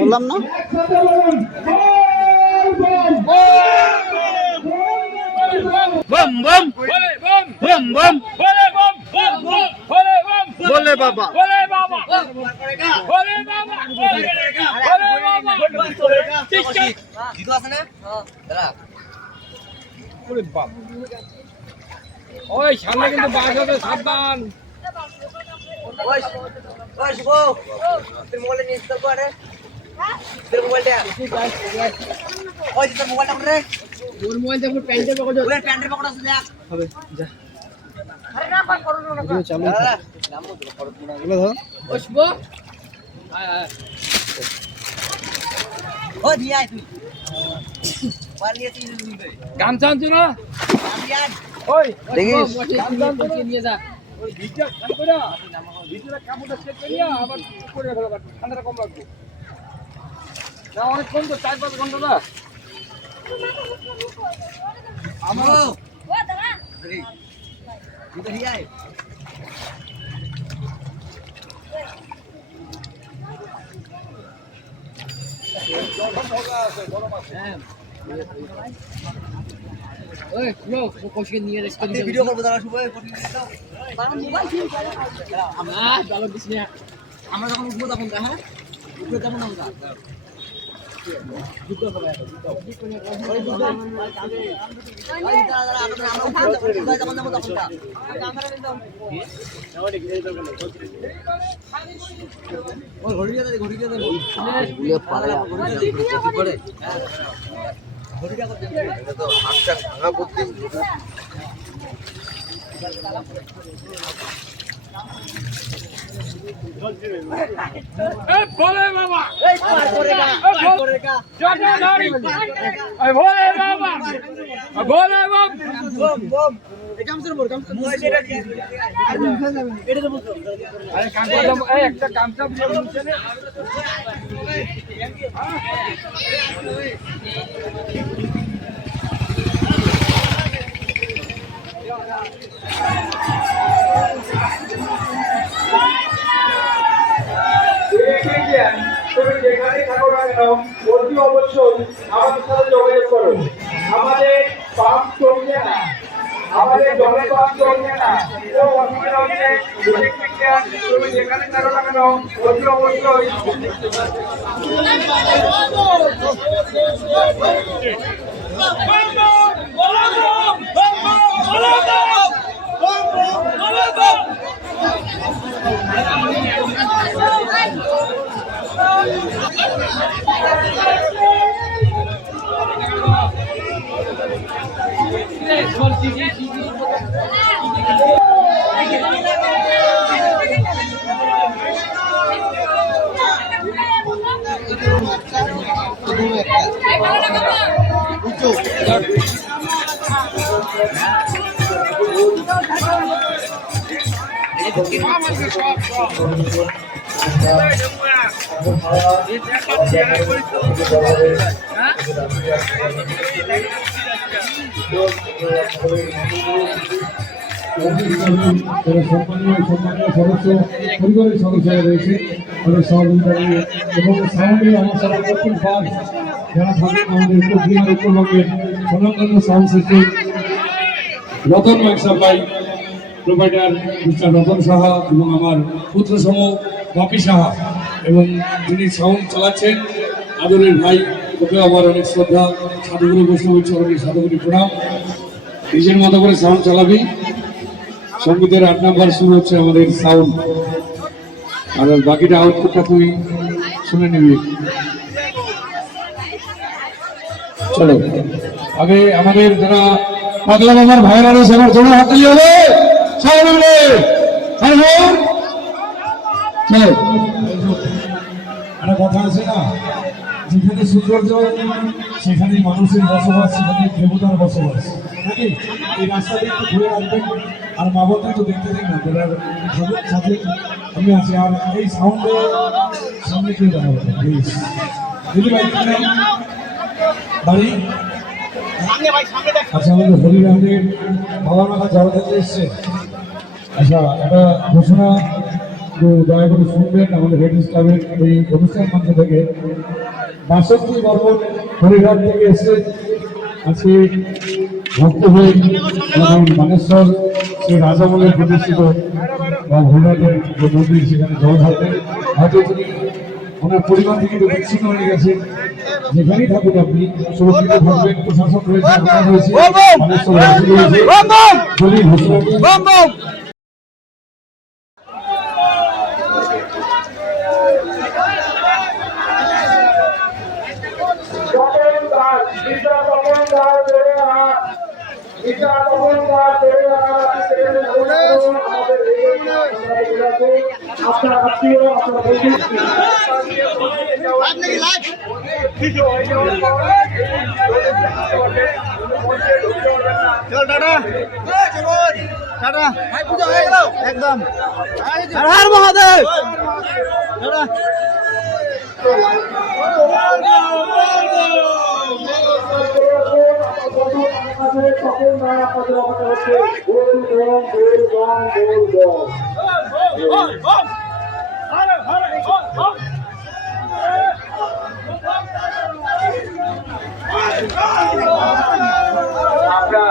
বললাম না bomb bomb bomb bomb বলে বাবা বলে বাবা বলে বাবা জিতু আছে না দাঁড়া ওরে বাবা ওই সামনে কিন্তু বাস হবে সাবধান ওই ওই শুভ তুই মোবাইল নিয়ে চল করে তোর মোবাইলটা ওই তোর মোবাইলটা করে তোর মোবাইল দেখো প্যান্টে পকড়ো ওরে প্যান্টে পকড়ো আছে দেখ হবে যা আরে না পার করো না ভিডিও চালু নাম তো করো না এগুলো ধর ওই শুভ আয় আয় ও দিয়ে আয় তুই মার নিয়ে তুই গামছা আনছো না ওই দেখিস গামছা নিয়ে যা ওই ভিডিও কাম করো ভিডিওটা কাপড়টা চেক করিয়া আবার করে ফেলবা ঠান্ডাটা কম লাগবে না অনেক কম তো 4-5 ঘন্টা না আমো ও দাঁড়া ভিডিও নিয়ে আয় ওই ব্রো কোশকে নিয়ে রেস্ট করি ভিডিও করব দাঁড়া শুভ কোশকে নিয়ে দাও বাবা মোবাইল ফিল করে আমরা ভালো দিস না আমরা যখন উঠবো তখন হ্যাঁ উঠবো তখন আমরা দুটো হবে ওই দুটো ওই দাঁড়া আমরা উঠবো তখন যাব তখন ক্যামেরা নিয়ে দাও ওই ঘড়ি দিয়ে দে গুলো পারে করে ঘড়িটা করতে এটা তো হাতটা ভাঙা করতে ভোলে বাবা এই পার করেগা জটা ধরি এই ভোলে বাবা ভোলে বাবা বম বম এই কামসের মোর কামসের এটা তো বলছো আরে কামটা দাও এই একটা কামটা নিচে নে তুমি যেখানেই থাকো না কেন অতি অবশ্যই আমাদের সাথে যোগাযোগ করো আমাদের পাম্প চলছে না আমাদের জলের পাম্প চলছে না ও অসুবিধা হচ্ছে তুমি যেখানে থাকো না কেন অতি অবশ্যই সদস্য পরিবারের সদস্যরা রয়েছে তাদের সহযোগিতা এবং সাউন্ডে আমার সারা প্রথম পাস যারা থাকেন আমাদের কোচবিহার উত্তরবঙ্গের স্বনামধন্য সাউন্ড সিস্টেম রতন মাংসা ভাই প্রোভাইডার মিস্টার রতন সাহা এবং আমার পুত্রসম বাপি সাহা এবং যিনি সাউন্ড চালাচ্ছেন আদরের ভাই ওকে আমার অনেক শ্রদ্ধা সাধুগুরু বৈষ্ণবের চরণে সাধুগুরু প্রণাম নিজের মতো করে সাউন্ড চালাবি সঙ্গীতের 8 নাম্বার শুরু হচ্ছে আমাদের সাউন্ড আর বাকিটা আউটপুটটা তুই শুনে নিবি চলো আগে আমাদের যারা পাগলা বাবার ভাইরা রয়েছে আমার জোরে হাত তালি হবে সবাই মিলে চলো একটা কথা আছে না, যেখানে সৌন্দর্য সেখানে মানুষের বসবাস, সেখানে দেবতার বসবাস নাকি। এই রাস্তাটা একটু ঘুরে রাখবেন, আর মা বোনকে তো দেখতে দিন না, সবার সাথে আমি আছি। আর এই সাউন্ডে সামনে কেউ জানাবো প্লিজ। দিদি ভাই বাড়ি আচ্ছা, আমাদের হরিরামের বাবা মারা যাওয়া থেকে এসছে। আচ্ছা, একটা ঘোষণা দয়া করে শুনবেন আমাদের রেডিস ক্লাবের এই অনুষ্ঠান মঞ্চ থেকে। 62 বর্মন হরিঘাট থেকে এসে আজকে ভক্ত হয়ে মানেশ্বর সেই রাজামলের প্রতিষ্ঠিত বা হরিঘাটের যে মন্দির সেখানে জল ঢালতেন। হয়তো তিনি ওনার পরিবার থেকে তো বিচ্ছিন্ন হয়ে গেছে। যেখানেই থাকুন আপনি সুরক্ষিত থাকবেন, প্রশাসন রয়েছে, আপনার রয়েছে, মানেশ্বর রয়েছে, বলি ঘোষণা আপনার আত্মীয় আপনার একদম হর মহাদেব। সকল না আপনাদের অবস্থা হচ্ছে গোল গম গোল গম গোল গম। আমরা